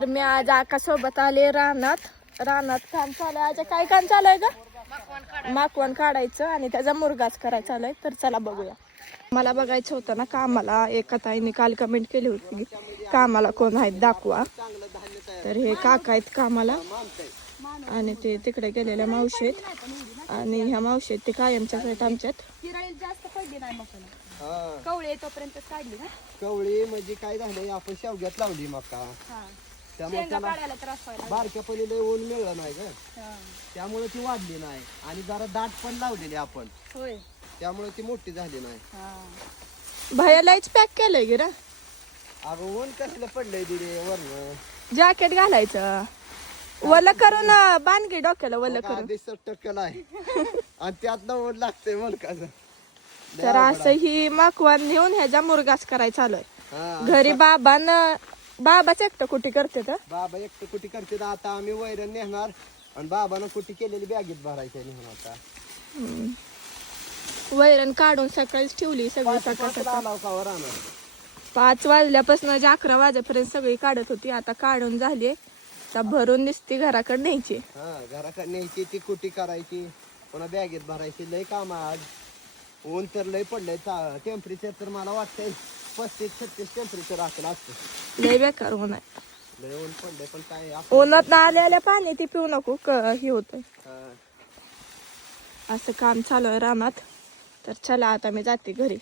तर मी आज आकासोबत आले रानात काम चालू आहे. आज काय काम चालू आहे ग? माकवण काढायचं आणि त्याचा मुरगाच करायचा चालू. तर चला बघूया. मला बघायचं होतं ना कामाला. एका ताईने काल कमेंट केली होती कामाला कोण आहेत दाखवा. तर हे काका आहेत कामाला आणि ते तिकडे गेलेल्या मावशी आहेत आणि ह्या मावशी आहेत ते कायमच्याच आहेत आमच्यात. जास्त पडली नाही मका कवळे तोपर्यंत काढली ना. कवळी म्हणजे काय झालंय आपण शेवग्यात लावली मका त्यामुळे बारक्या पहिले ऊन मिळलं नाही ग त्यामुळे ती वाढली नाही आणि जरा दाट पण लावलेली आपण होय त्यामुळे ती मोठी झाली नाही. भयालाच पॅक केलंय गिरा. अगं ऊन कसलं पडलंय दिले वरण जॅकेट घालायचं वल करून बांधगी डोक्याला वल करून. 70% आहे आणि त्यात ऊन लागतंय मलकाचं. तर असं ही माकवान नेऊन ह्याचा मुरगास करायचा चालूय. घरी बाबाच एकटं कुठे करते तर बाबा एकटं कुठे करते आता आम्ही वैरण नेणार आणि बाबानं कुठे केलेली बॅगेत भरायच्या नेहून आता. वैरण काढून सकाळीच ठेवली सगळी. सकाळ 5 वाजल्यापासून 11 वाजेपर्यंत सगळी काढत होती. आता काढून झाली आता भरून निसती घराकडे न्यायची. घराकडे न्यायची ती कुटी करायची पुन्हा बॅगेत भरायची. लय काम आज ऊन तर लय पडलंय. टेम्परेचर तर मला वाटतंय 35-36 टेम्परेचर असेल असतं. लय बेकार ऊन आहे. लय ऊन पडलंय पण काय उन्हात आल्या पाणी ती पिऊ नको हे होत. असं काम चालू आहे रानात. तर चला आता मी जाते घरी.